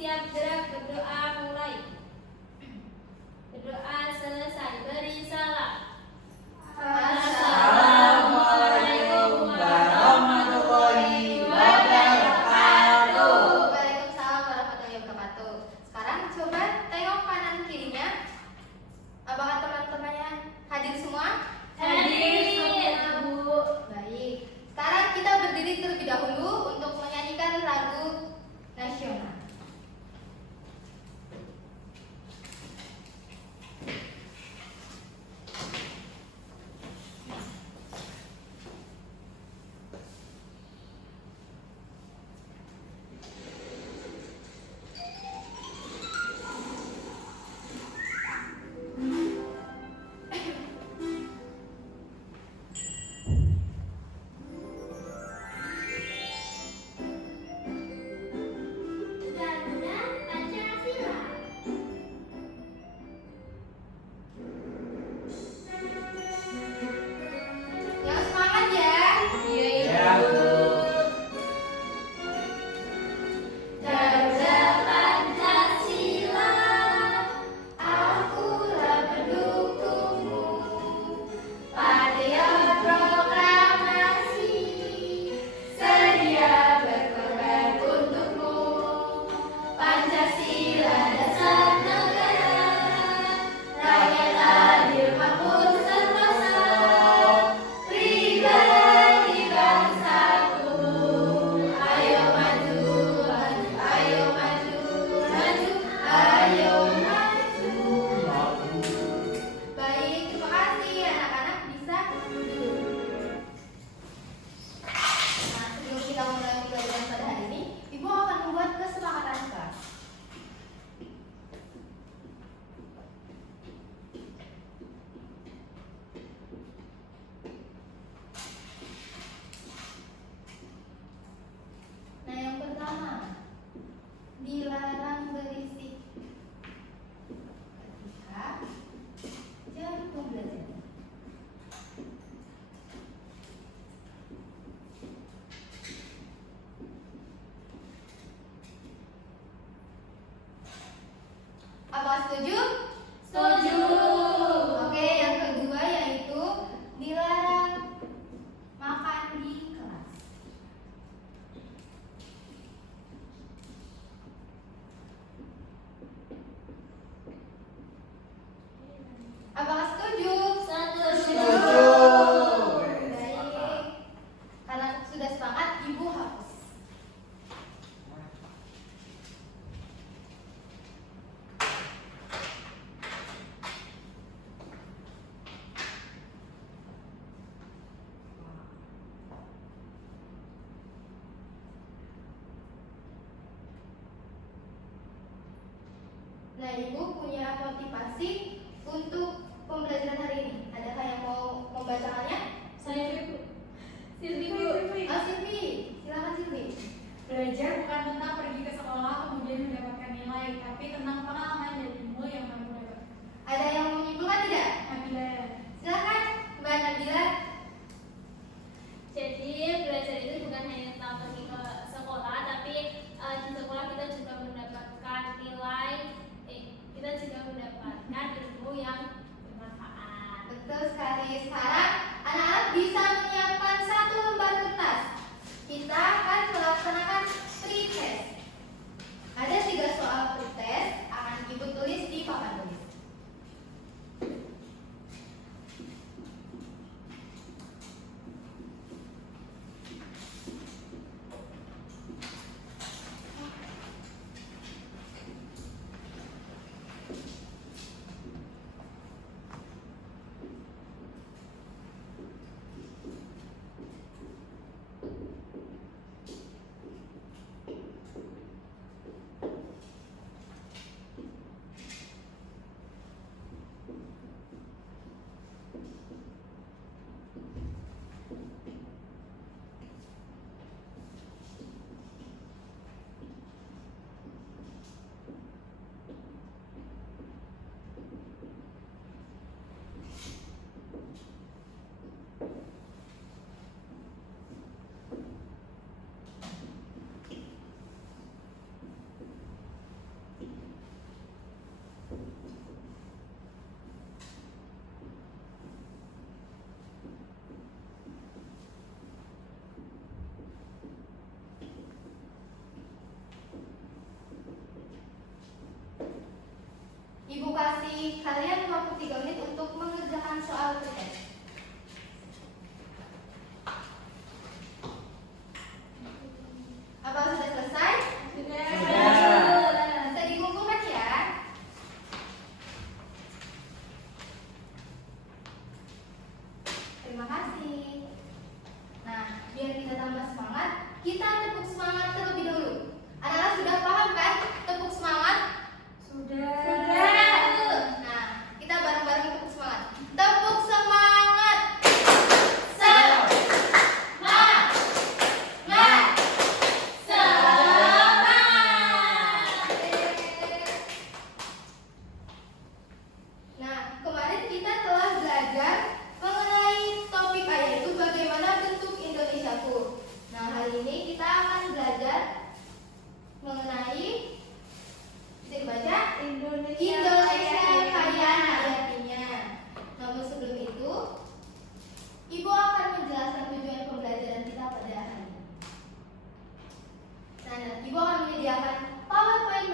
Siap gerak berdoa mulai. Berdoa selesai beri salam. Assalamualaikum warahmatullahi wabarakatuh. Waalaikumsalam warahmatullahi wabarakatuh. Sekarang coba tengok kanan kirinya. Apakah teman-temannya hadir semua? Hadir, Bu. Baik. Sekarang kita berdiri terlebih dahulu untuk menyanyikan lagu nasional. Yang semangat ya. Garuda Pancasila, akulah pendukungmu. Patriot proklamasi, sedia berkorban untukmu. Pancasila dasar negara, rakyat adil makmur sentosa, pribadi bangsaku. Ayo maju, maju, ayo maju, maju, ayo maju. Baik, terima kasih anak-anak, bisa duduk. Nah, sebelum kita mulai pelajaran pada hari ini, Ibu akan membuat kesepakatan kelas. Nah, yang pertama, dilarang berisik ketika jam pembelajaran. Apakah setuju? Setuju. Oke, yang kedua yaitu dilarang makan di kelas. Apakah setuju? Setuju. Baik. Karena sudah sepakat, Ibu hapus. Nah, Ibu punya motivasi untuk pembelajaran hari ini. Adakah yang mau membacakannya? Saya Silvi, Bu. Oh, Silvi, silakan Silvi. Belajar bukan tentang pergi ke sekolah kemudian mendapatkan nilai, tapi tentang pengalaman dan ilmu yang kamu dapat. Ada yang mau menyimpulkan tidak? Nabila. Silakan, Mbak Nabila. Jadi belajar itu bukan hanya tentang pergi ke sekolah, tapi di sekolah kita juga mendapatkan nilai, kita juga mendapatkan ilmu yang bermanfaat. Betul sekali. Sekarang anak-anak bisa menyiapkan satu lembar kertas. Kita akan melaksanakan pretest. Ada 3 soal pretest akan Ibu tulis di papan tulis. kalian waktu 3 menit untuk mengerjakan soal pretest. Apa sudah selesai? Bisa dikumpulkan ya. Terima kasih. Nah, biar kita tambah semangat, kita tepuk semangat terlebih dahulu. Anak-anak sudah paham kan tepuk semangat? Sudah. Nah, kita bareng-bareng tepuk semangat. Tepuk semangat. Nah, kemarin kita telah belajar mengenai topik A, yaitu bagaimana bentuk Indonesiaku. Nah, hari ini kita akan belajar mengenai, bisa dibaca, Indonesia kaya hayatinya. Namun sebelum itu, Ibu akan menjelaskan tujuan pembelajaran kita pada hari ini. Nah, Ibu akan menyediakan PowerPoint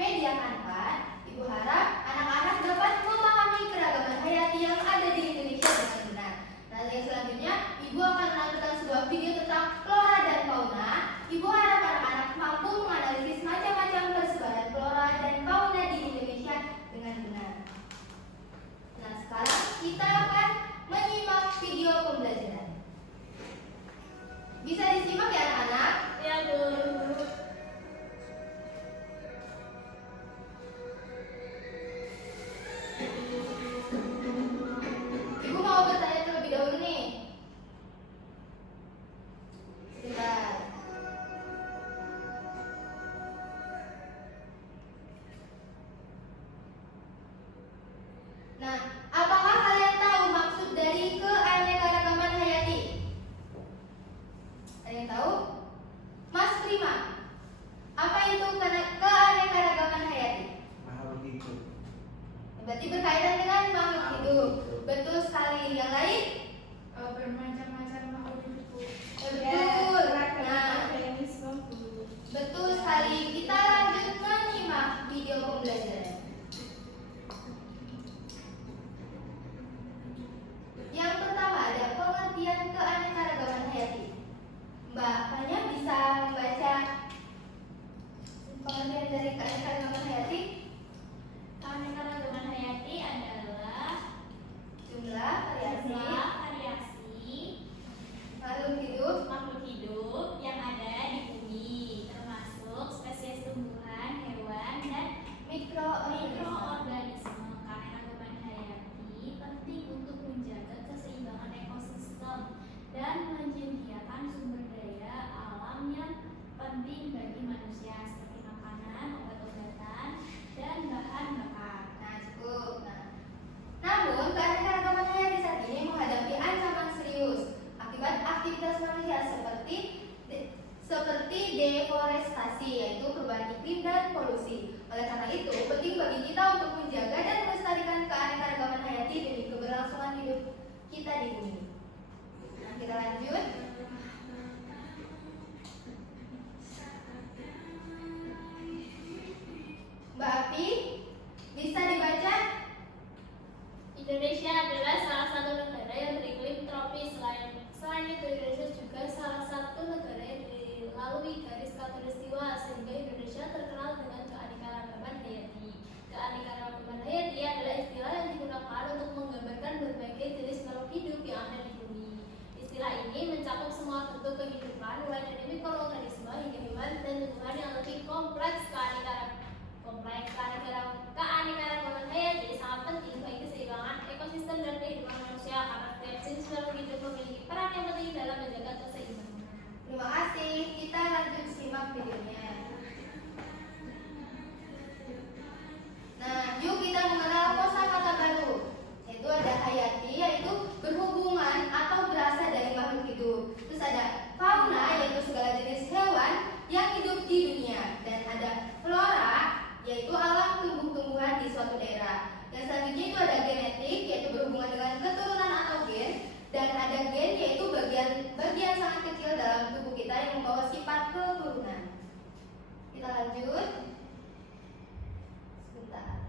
media Canva. Ibu harap anak-anak dapat memahami keragaman hayati yang ada di Indonesia dengan benar. Nah, yang selanjutnya, Ibu akan menampilkan sebuah video tentang flora dan fauna. Ibu harap anak-anak mampu menganalisis macam-macam persebaran flora dan fauna di Indonesia dengan benar. Nah, sekarang kita akan menyimak video pembelajaran. Bisa disimak ya anak-anak? Ya, Bu. Ibu mau bertanya terlebih dahulu nih. Sebentar. Nah, apakah kalian tahu maksud dari keanekaragaman hayati? Ada yang tahu? Mas Prima, apa itu keanekaragaman hayati? Makhluk hidup. Berarti berkaitan dengan makhluk hidup. Betul sekali. Yang lain? Bermacam-macam makhluk hidup. Betul. Nah, betul sekali. Kita lanjut menyimak video pembelajaran. Yang pertama ada pengertian keanekaragaman hayati. Mbak Fanya bisa membaca pengertian dari keanekaragaman hayati? Keanekaragaman hayati adalah Jumlah variasi jumlah variasi makhluk hidup yang ada di bumi, termasuk spesies tumbuhan, hewan, dan mikroorganisme. mikroorganisme. Keanekaragaman hayati penting untuk menjaga keseimbangan ekosistem dan menyediakan sumber daya alam yang penting bagi manusia seperti makanan, obat-obatan, dan bahan bakar. Nah, cukup. Namun, keanekaragaman hayati saat ini menghadapi ancaman serius akibat aktivitas manusia seperti deforestasi, yaitu perubahan iklim dan polusi. Oleh karena itu, penting bagi kita untuk menjaga dan melestarikan keanekaragaman hayati demi keberlangsungan hidup kita di bumi. Nah, kita lanjut. Mbak Api, bisa dibaca? Indonesia adalah salah satu negara yang beriklim tropis. Selain itu, Indonesia juga salah satu negara yang dilalui garis khatulistiwa, sehingga Indonesia terkenal dengan keanekaragaman hayati. Keanekaragaman hayati adalah istilah yang digunakan untuk menggambarkan berbagai jenis makhluk hidup yang ada di bumi. Istilah ini mencakup semua bentuk kehidupan, mulai dari mikroorganisme hingga hewan dan tumbuhan yang lebih kompleks. Keanekaragaman hayati sangat penting bagi keseimbangan ekosistem dan kehidupan manusia, karena setiap jenis makhluk hidup memiliki peran yang penting dalam menjaga keseimbangan. Terima kasih. Kita lanjut simak videonya. Nah, yuk kita mengenal kosakata baru. Yaitu ada hayati, yaitu berhubungan atau berasal dari makhluk hidup. Terus ada fauna, yaitu segala jenis hewan yang hidup di dunia. Dan ada flora, yaitu alam tumbuh-tumbuhan di suatu daerah. Yang selanjutnya itu ada genetik, yaitu berhubungan dengan keturunan atau gen. Dan ada gen, yaitu bagian sangat kecil dalam tubuh kita yang membawa sifat keturunan. Kita lanjut. Sebentar.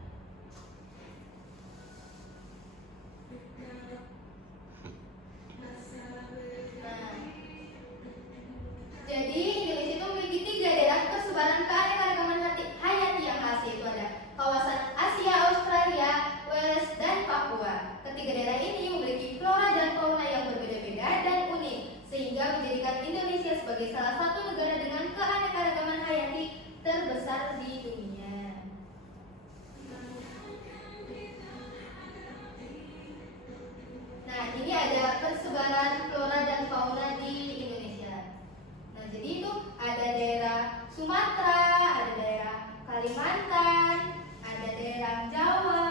Kalimantan, ada daerah Jawa.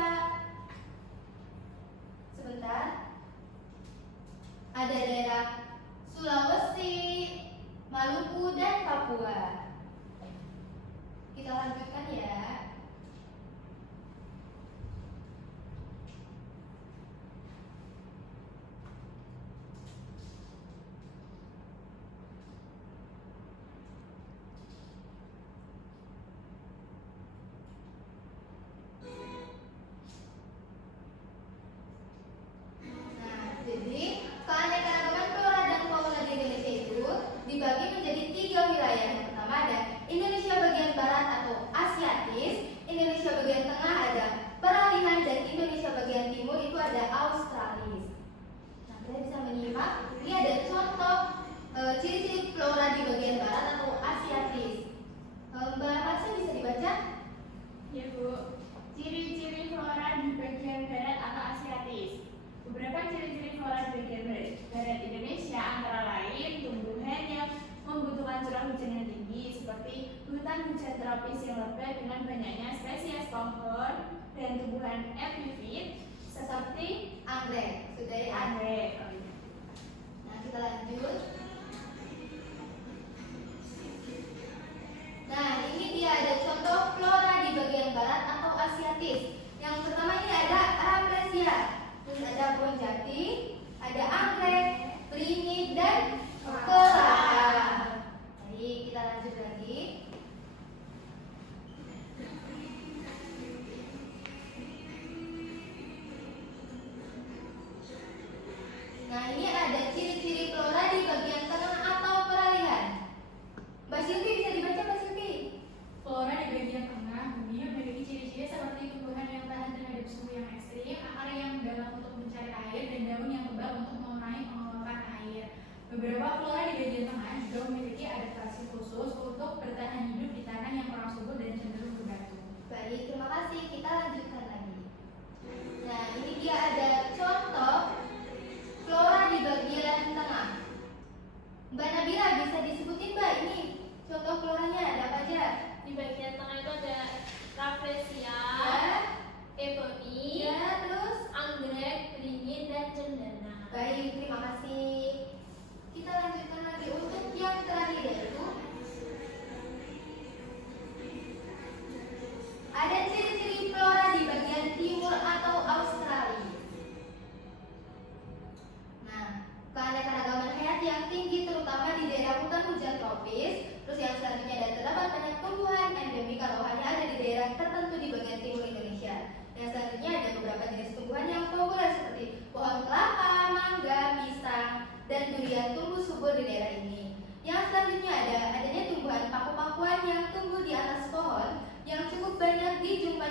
Sebentar. Ada daerah Sulawesi, Maluku, dan Papua. Kita lanjutkan ya. Nah, jadi keanekaragaman flora dan fauna di Indonesia itu dibagi menjadi 3 wilayah. Yang pertama ada Indonesia bagian barat atau Asiatis, Indonesia bagian tengah ada Peralihan, dan Indonesia bagian timur itu ada Australis. Nah, kita bisa menyimak. Ini ada contoh ciri-ciri flora di bagian barat atau Asiatis. Mbak Marsha bisa dibaca? Ya Bu, ciri-ciri flora di bagian barat atau Asiatis. Beberapa ciri-ciri flora di bagian barat Indonesia antara lain tumbuhan yang membutuhkan curah hujan yang tinggi seperti hutan hujan tropis yang lebat dengan banyaknya spesies pohon dan tumbuhan epifit seperti Anggrek. Sudah ya? anggrek. Nah, kita lanjut. Nah, ini dia ada contoh flora di bagian barat atau Asiatis. Yang pertama ini ada Rafflesia, terus ada pohon jati, ada anggrek, beringin, dan kelapa. Baik, kita lanjut lagi. Nah, ini ada ciri-ciri flora di bagian tengah atau peralihan. Mbak Silvi bisa dibaca, Mbak Silvi? Flora di bagian tengah bumi memiliki ciri-ciri seperti tumbuhan yang tahan terhadap suhu yang ekstrim, akar yang dalam untuk mencari air, dan daun yang tebal untuk mengurangi pengeluaran air. Beberapa flora di bagian tengah juga memiliki adaptasi khusus untuk bertahan hidup di tanah yang kurang subur dan cenderung berbatu. Baik, terima kasih. Kita lanjutkan lagi. Nah, ini dia ada contoh flora di bagian tengah. Mbak Nabila bisa disebutin, Mbak, ini contoh floranya ada apa aja? Di bagian tengah itu ada Rafflesia, Ya, Ebony, ya, terus. anggrek, beringin, dan cendana. Baik, terima kasih. Kita lanjutkan lagi untuk yang terakhir yaitu ada ciri-ciri flora di bagian timur atau Australia. Nah, keanekaragaman hayat yang tinggi terutama di daerah hutan hujan tropis. Terus yang selanjutnya ada terdapat banyak tumbuhan endemik atau hanya ada di daerah tertentu di bagian timur Indonesia. Yang selanjutnya ada beberapa jenis tumbuhan yang populer seperti pohon kelapa, mangga, pisang, dan durian tumbuh subur di daerah ini. Yang selanjutnya adanya tumbuhan paku-pakuan yang tumbuh di atas pohon yang cukup banyak dijumpai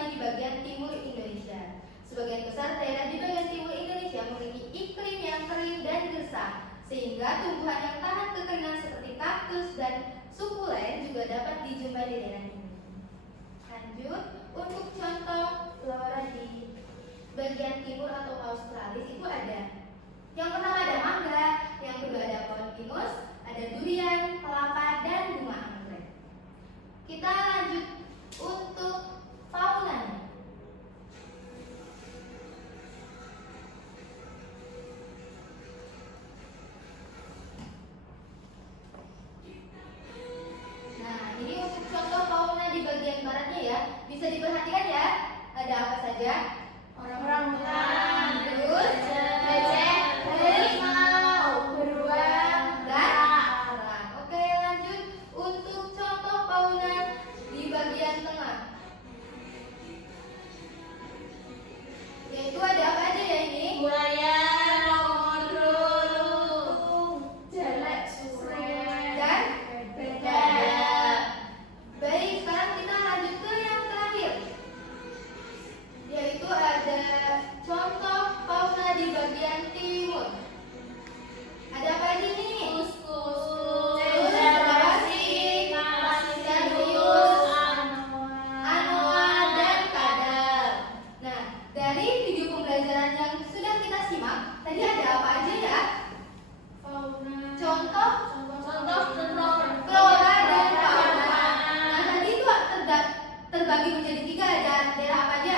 terbagi menjadi 3. Ada daerah apa aja?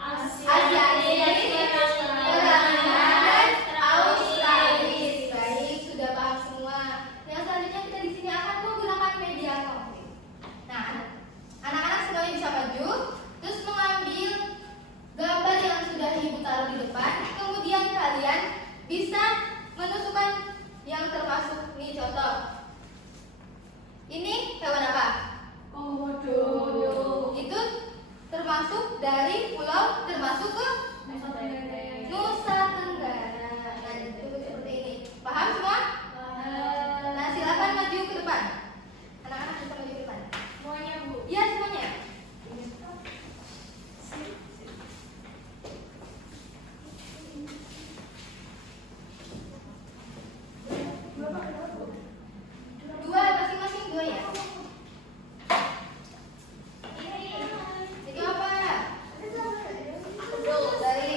Asia, Perairan, dan Australis. Baik, sudah paham semua. Yang selanjutnya kita di sini akan menggunakan media konkret. Nah, anak-anak semuanya bisa maju, terus mengambil gambar yang sudah ibu taruh di depan. Kemudian kalian bisa menentukan yang termasuk. Nih contoh. Ini hewan apa? Komodo. Itu termasuk dari pulau termasuk ke Nusa Tenggara. Nah, itu seperti ini. Paham semua? Nah, silakan maju ke depan. Anak-anak bisa maju ke depan. Semuanya, Bu. Iya, semuanya. Dua, masing-masing 2 ya. Itu apa? Dari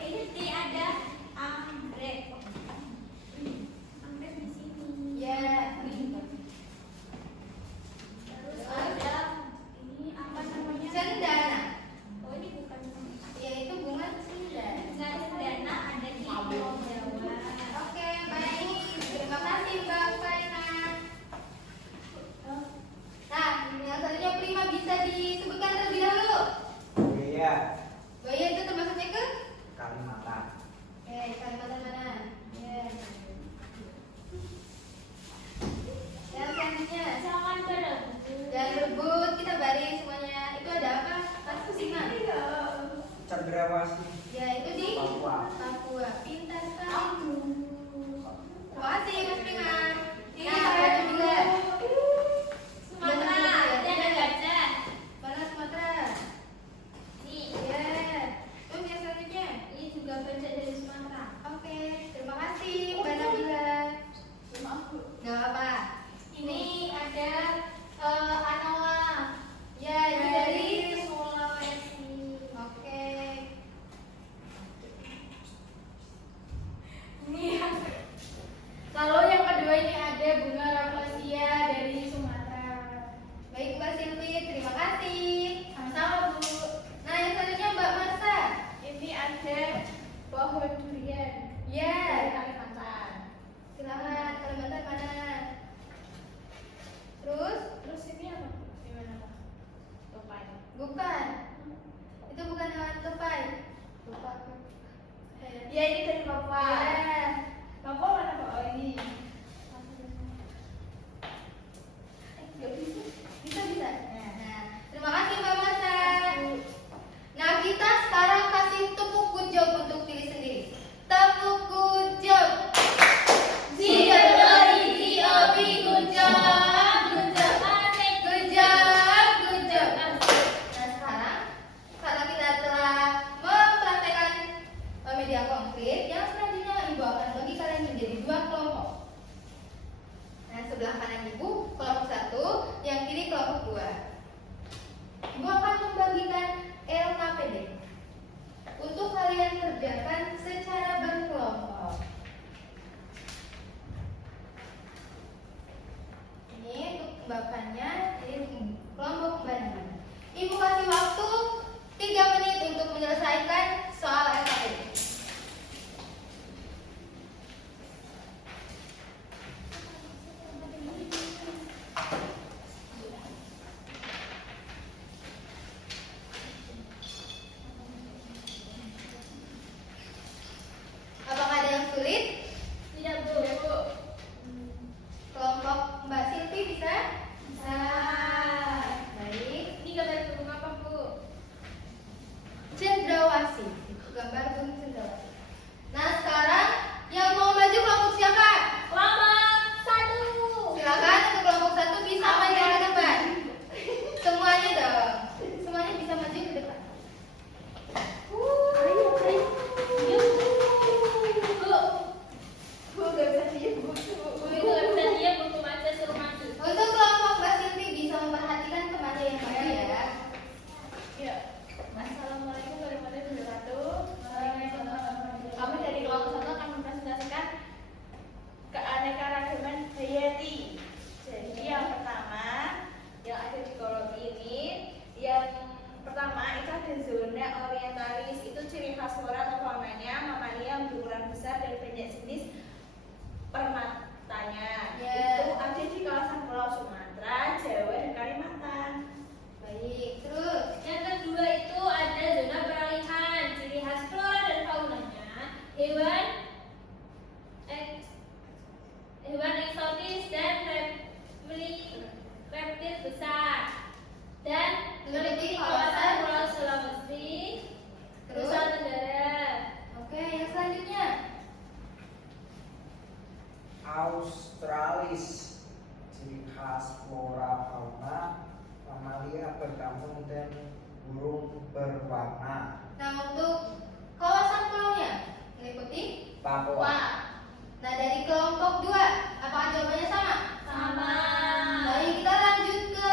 Ini ada anggrek. Anggrek di sini. ya. Terus ada ini apa namanya? Cendana. Oh, ini bukan. Yaitu bunga cendana. Bunga cendana ada di Pulau Jawa. Oke, baik. Terima kasih Mbak Faina. Nah, yang selanjutnya Prima bisa disebutkan terlebih dahulu. Iya, Buaya itu termasuknya ke? Kalimantan. Oke, Kalimantan mana? Ya. Yang selanjutnya, Jangan berebut. jangan berebut, kita baris semuanya. Itu ada apa? Kasus Prima. Cendrawasih. Ya, itu di Papua. Papua. Pintar sekali. Terima kasih Mas Prima. Ini Nah, saya juga. Sumatera, ini ada gajah. Mana Sumatera? Nih, Ya. Terus yang selanjutnya. ini juga gajah dari Sumatera. Oke, terima kasih Mbak Nabila. Gak apa. Ini ada anoa. Ya, itu dari Sulawesi. Oke. Ini kalau yang kedua ini ada bunga rafflesia dari Sumatera. Baik Mbak Silvi, terima kasih. Sama-sama, Bu. Nah, yang selanjutnya Mbak Marsa. Ini ada pohon durian Ya, dari Kalimantan. silakan Kalimantan mana? Terus ini apa? Gimana, Pak? Tupai. Bukan. Itu bukan hewan tupai. Lupa. Ya, ini dari Papua. Ya. Papua mana, Pak? Oh, ini. Bisa bisa. Nah, terima kasih Mbak Marsa. Nah, kita sekarang kasih tepuk good job untuk diri sendiri. Tepuk good job. G-O-D, good job. Good job. Good job. Good job. Nah, sekarang karena kita telah mempraktekkan media konkret, yang selanjutnya burung berwarna. Nah, untuk kawasan pulaunya meliputi Papua. Nah, dari kelompok 2, apakah jawabannya sama? Sama. Baik, kita lanjut ke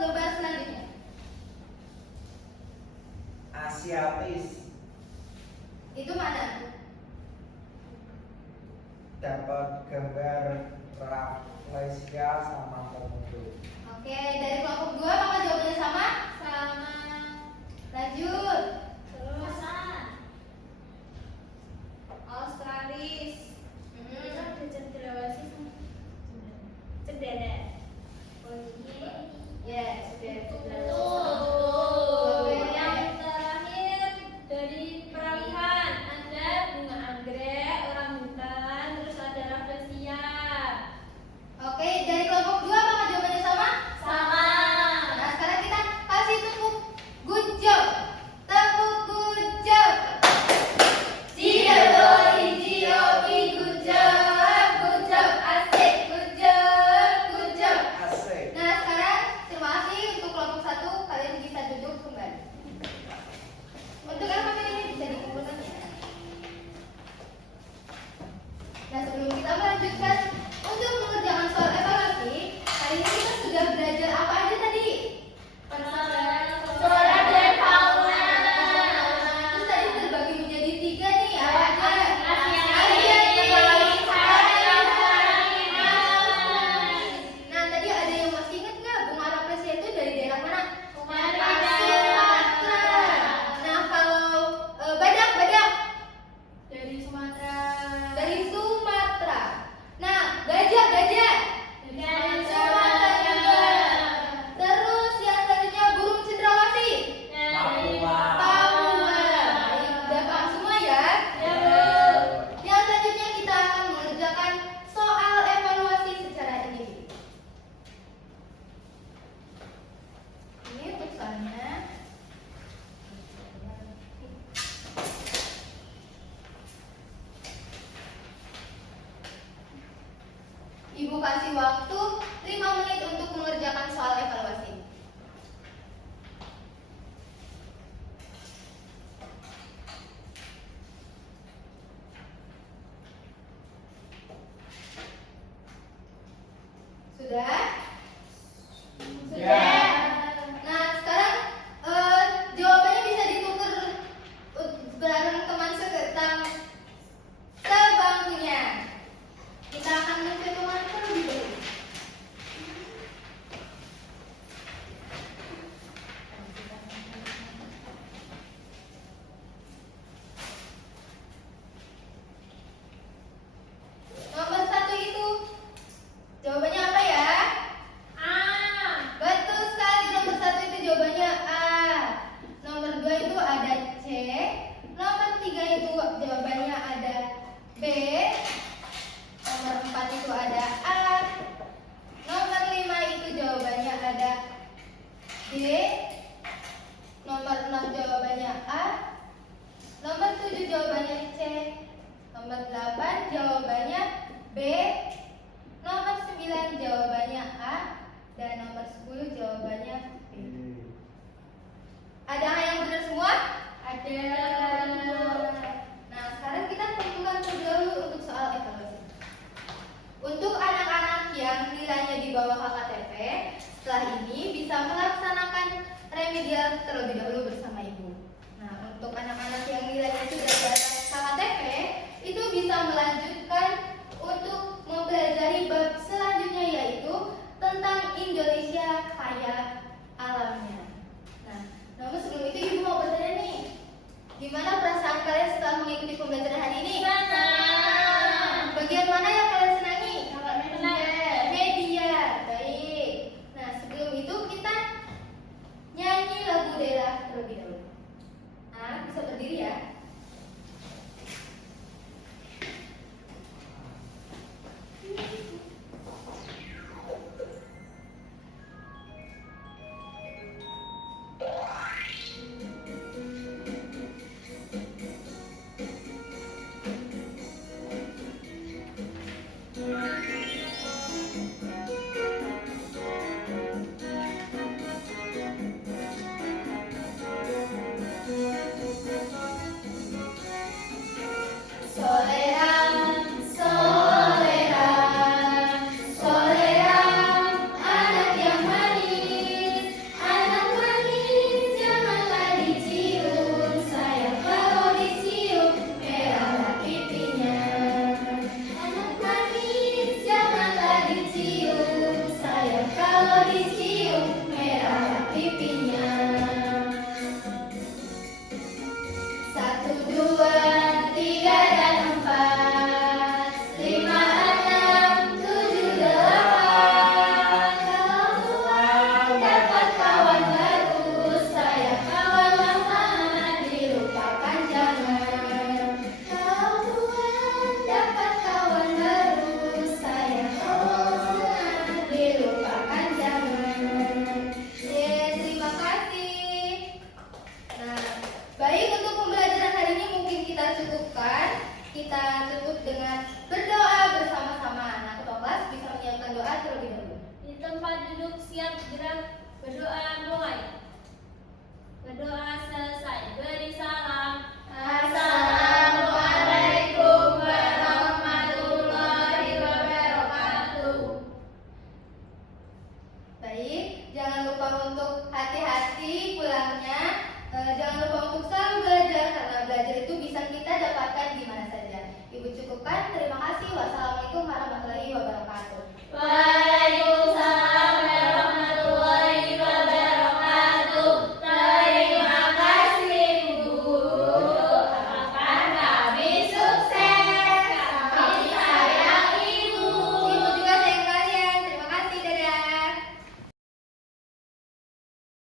gambar selanjutnya. Asiatis. Itu mana? Dapat gambar Rafflesia sama komodo. Oke, dari kelompok 2, apakah jawabannya sama? Sama. Lanjut. Terus Australis. Hmm. Kita udah cendrawasih sama cendana. oh iya. Yes, betul. Betul. Yang terakhir dari peralihan ada bunga anggrek, orangutan, terus ada rafflesia. Oke, dari kelompok 2, apakah jawabannya sama? Sama. Nah, sekarang kita kasih tepuk good job. Tepuk good job. G-O-E, good job. Good job, asik. Good job, good job. Asik. Nah, sekarang terima kasih untuk kelompok 1, kalian bisa duduk kembali. Untuk anak ini bisa dikumpulkan ya. Nah, sebelum kita melanjutkan untuk mengerjakan soal evaluasi, hari ini kita sudah belajar apa aja tadi? Flora dan fauna. Terus tadi terbagi menjadi 3 nih, apa aja? Nah, tadi ada yang masih ingat nggak bunga rafflesia itu dari daerah mana? Sumatera. Nah, kalau badak Dari Sumatera. dari Sumatera. Nah, gajah Dari Sumatera juga. Terus yang selanjutnya burung cendrawasih. Papua. Papua. Baik, udah paham semua ya? Ya, Bu. Yang selanjutnya kita akan mengerjakan soal evaluasi secara individu. Ini untuk soalnya. Ibu kasih waktu 5 menit untuk mengerjakan soal evaluasi. Sudah? Sudah. Nah, sekarang jawabannya bisa ditukar bareng teman sebangkunya. Kita akan mencoba terlebih dahulu. Nomor 1 itu jawabannya apa ya? Betul sekali, nomor 1 itu jawabannya A. Nomor 2 itu ada C. Nomor 3 itu jawabannya ada B. Nomor 4 itu ada A. Nomor 5 itu jawabannya ada D. Nomor 6 jawabannya A. Nomor 7 jawabannya C. Nomor 8 jawabannya B. Nomor 9 jawabannya A. Dan nomor 10 jawabannya B. Ada yang benar semua? Ada. Nah, sekarang kita tentukan terlebih dahulu untuk soal evaluasi. Untuk anak-anak yang nilainya di bawah KKTP, setelah ini bisa melaksanakan remedial terlebih dahulu bersama ibu. Nah, untuk anak-anak yang nilainya sudah di atas KKTP, itu bisa melanjutkan untuk mempelajari bab selanjutnya, yaitu tentang Indonesia kaya alamnya. Nah, namun sebelum itu ibu mau bertanya nih, gimana perasaan kalian setelah mengikuti pembelajaran hari ini? Senang. Bagian mana yang kalian senangi? Kalau Media. Baik. Nah, sebelum itu kita nyanyi lagu daerah terlebih ucapkan terima